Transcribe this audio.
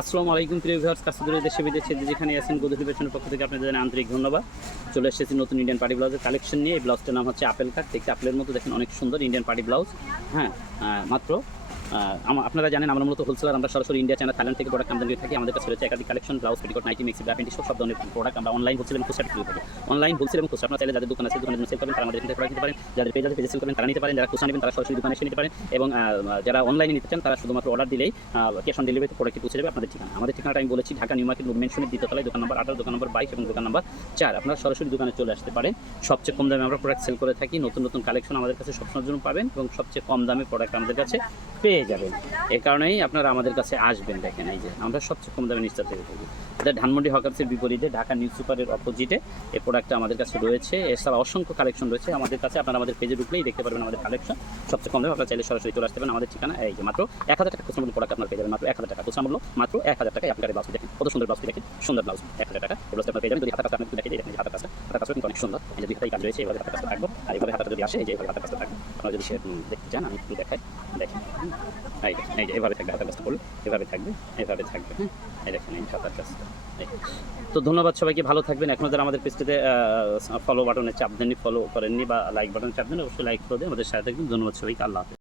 আসসালামু আলাইকুম প্রিয় ভিউয়ার্স, কাছে দূরে দেশে বিদেশে যেখানে আছেন গোদুলি ফ্যাশনের পক্ষ থেকে আপনাদের জানাই আন্তরিক ধন্যবাদ। চলে এসেছি নতুন ইন্ডিয়ান পার্টি ব্লাউজের কালেকশন নিয়ে। এই ব্লাউজটার নাম হচ্ছে আপেল কাট। দেখতে আপেলের মতো, দেখেন অনেক সুন্দর ইন্ডিয়ান পার্টি ব্লাউজ। হ্যাঁ, মাত্র আপনারা জানেন আমরা মূলত হোলসেলার, আমরা সরাসরি ইন্ডিয়া, চায়না, থাইল্যান্ড থেকে প্রোডাক্ট আমদানি করে থাকি। আমাদের কাছে রয়েছে একাধিক collection, blouse, petticoat, nightie, maxi, ব্যাপেন্টি সব ধরনের প্রোডাক্ট আমরা অনলাইন হোলসেল এবং খুচরা বিক্রি করে থাকি। অনলাইন হোলসেল এবং খুচরা আপনারা চাইলে যাদের দোকান আছে দোকানে সেল করবেন তারা আমাদের এখান থেকে প্রোডাক্ট নিতে পারেন, যাদের পেজ আছে পেজে সেল করবেন তারা নিতে পারেন, যারা খুচরা নেবেন তারা সরাসরি দোকানে এসে নিতে পারেন, এবং যারা অনলাইনে নিতে চান তারা শুধুমাত্র অর্ডার দিলেই ক্যাশ অন ডেলিভারিতে প্রোডাক্ট পৌঁছে যাবে আপনাদের ঠিকানা। আমাদের ঠিকানাটা আমি বলেছি, ঢাকা নিউ মার্কেট মুভমেন্ট শনির দ্বিতীয় তলায়, দোকান নম্বর 18, দোকান নম্বর 22 এবং দোকান নম্বর 4। আপনারা সরাসরি দোকানে চলে আসতে পারেন। সবচেয়ে কম দামে আমরা প্রোডাক্ট সেল করে থাকি। নতুন নতুন কালেকশন আমাদের কাছে সবসময়ের জন্য পাবেন এবং সবচেয়ে কম দামে প্রোডাক্ট আমাদের কাছে পেয়ে যাবেন। এ কারণেই আপনারা আমাদের কাছে আসবেন। দেখেন এই যে আমরা সবচেয়ে কম দামে নিশ্চিত থেকে থাকি। ধানমন্ডি হকার্সের বিপরীতে ঢাকা নিউজ সুপারের অপোজিটে এই প্রোডাক্টটা আমাদের কাছে রয়েছে। এছাড়া অসংখ্য কালেকশন রয়েছে আমাদের কাছে। আপনারা আমাদের পেজে ঢুকলেই দেখতে পারবেন আমাদের কালেকশন সবচেয়ে কম দামে। আপনারা চাইলে সরাসরি চলে আসতে পারেন। আমাদের ঠিকানা এই যে মাত্র 1000 টাকা খুচরা মূল্য প্রোডাক্ট আপনারা পেয়ে যাবেন। মাত্র 1000 টাকা খুচরা মূল্য, মাত্র 1000 টাকায় আপনার ব্লাউজ দেখেন কত সুন্দর ব্লাউজ, দেখেন সুন্দর ব্লাউজ 1000 টাকা এই ব্লাউজটা আপনারা পেয়ে যাবেন। যদি হাতের কাজটা আপনাদের দেখে দেখেন, হাতের কাজটা কিন্তু অনেক সুন্দর। এই যে দুই হাতেই কাজ রয়েছে, এইভাবে হাতের কাজটা থাকবে। আর এইভাবে হাতের যদি আসে এই যে এইভাবে হাতের কাজটা থাকবে। আপনারা যদি দেখতে চান আমি একটু দেখাই, দেখেন এই যে এইভাবে থাকবে হাতের কাজটা, বলুন এভাবে থাকবে, এভাবে থাকবে। হ্যাঁ, এই দেখেন এই হাতের কাজটা। তো ধন্যবাদ সবাইকে, ভালো থাকবেন। এখনও যারা আমাদের পেজটিতে ফলো বাটনে চাপ দেননি, ফলো করেননি বা লাইক বাটনে চাপ দেন, অবশ্যই লাইক করে দেন, আমাদের সাথে থাকবেন। ধন্যবাদ সবাইকে, আল্লাহ হাফেজ।